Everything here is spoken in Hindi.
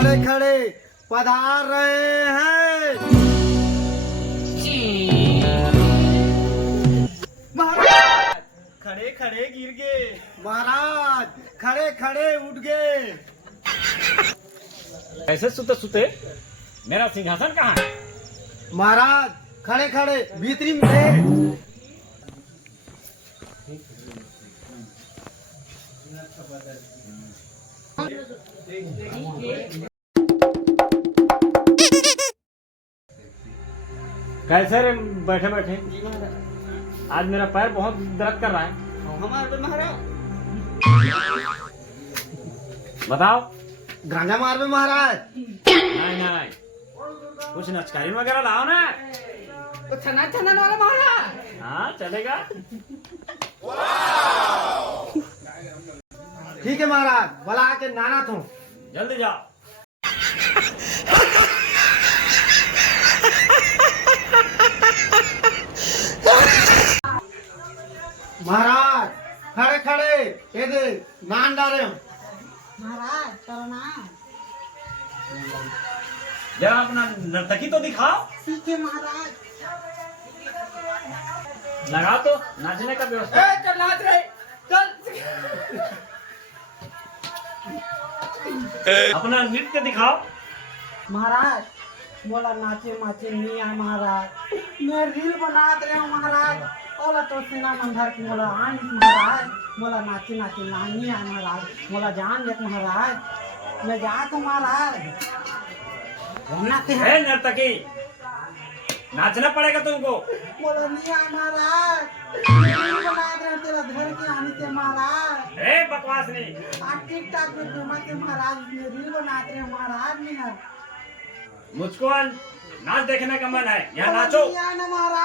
खड़े खड़े पधार रहे हैं। महाराज खड़े खड़े गिर गए, महाराज खड़े खड़े उठ गए। ऐसे सुते सुते मेरा सिंहासन कहाँ है? महाराज खड़े खड़े भीतरी में है। कैसे रे बैठे बैठे? आज मेरा पैर बहुत दर्द कर रहा है। हमारे महाराज बताओ। गांजा मार में महाराज। नहीं नहीं, कुछ नचकारी वगैरह लाओ ना। तो छना छना वाला महाराज। हाँ चलेगा। ठीक है महाराज, बुला के नाना तू। जल्दी जाओ। महाराज खड़े खड़े ये दे नान डाले हम। महाराज प्रणाम। जरा अपना नर्तकी तो दिखाओ। सीखे महाराज। लगा तो नाचने का व्यवस्था। चल नाच रहे चल। अपना नृत्य दिखाओ। महाराज मोला नाचे माचे नहीं है महाराज। मैं रील बनाते रहे हूँ महाराज। ओला तो सीना मंधर की मोला आन महाराज। मोला नाचे नाचे नहीं है महाराज। मोला जान देख महाराज। मैं जात हूँ महाराज। घूमना ते है। नर्तकी, नाचना पड़ेगा तुमको। मोला नहीं है महाराज। रील बनाते रहे तेरा घर के आने से महाराज। बकवास नहीं। टिकटॉक में घूमते महाराज। मैं रील बनाते रहे महाराज। नहीं है मुझको नाच देखने का मन है, यहाँ नाचो। महाराज।